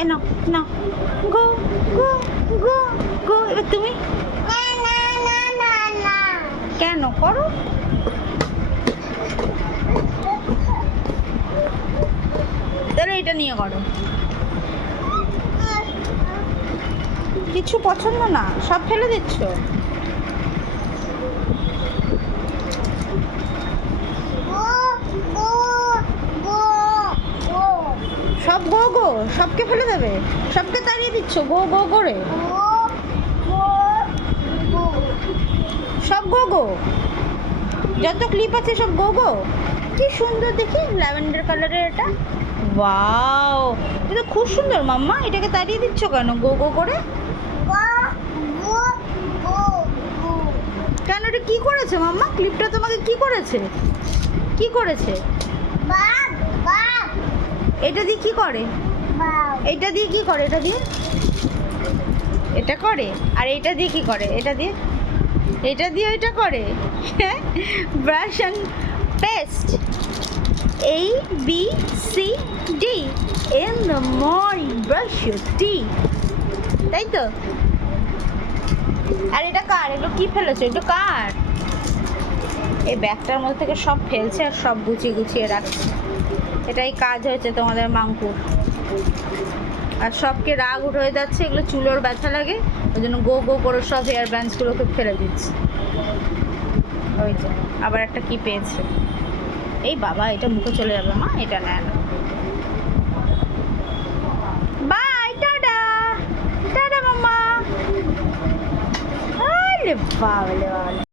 এ নাও নাও, গো গো গো গো। এবার তুমি কেন করো? তাহলে এটা নিয়ে করো। কিছু পছন্দ না, সব ফেলে দিচ্ছ। সব গো গো, সবকে ফেলে দেবে, সবকে তাড়িয়ে দিচ্ছ গো গো করে। সব গো গো, যত ক্লিপ আছে সব গো গো। কি সুন্দর দেখি, ল্যাভেন্ডার কালারের এটা। ওয়াও, এটা খুব সুন্দর মাম্মা। এটাকে তাড়িয়ে দিচ্ছ কেন গো গো করে? কেন, এটা কি করেছে মাম্মা? ক্লিপটা তোমাকে কি করেছে? কি করেছে? এটা দিয়ে কি করে? এটা দিয়ে কি করে? এটা দিয়ে এটা করে। আর এটা দিয়ে কি করে? এটা দিয়ে এটা করে। Brush and paste, ABCD in the morning brush your teeth, তাই তো? আর এটা কার? এগুলো কি ফেলেছো? এটা কার? এই ব্যাগটার মধ্যে থেকে সব ফেলছে আর সব গুছিয়ে গুছিয়ে রাখছে। এটাই কাজ হয়েছে তোমাদের মাঙ্কুর। আর সবকে রাগ উঠে যাচ্ছে, এগুলো চুলোর ব্যথা লাগে, ওই জন্য গো গো করে সব হেয়ার ব্যান্ডসগুলোকে ফেলে দিচ্ছে। ওই যে আবার একটা কি পেয়েছে। এই বাবা, এটা মুখে চলে যাবে মা, এটা নেয় না। বাই, টাটা টাটা মাম্মা। আরে বাবা।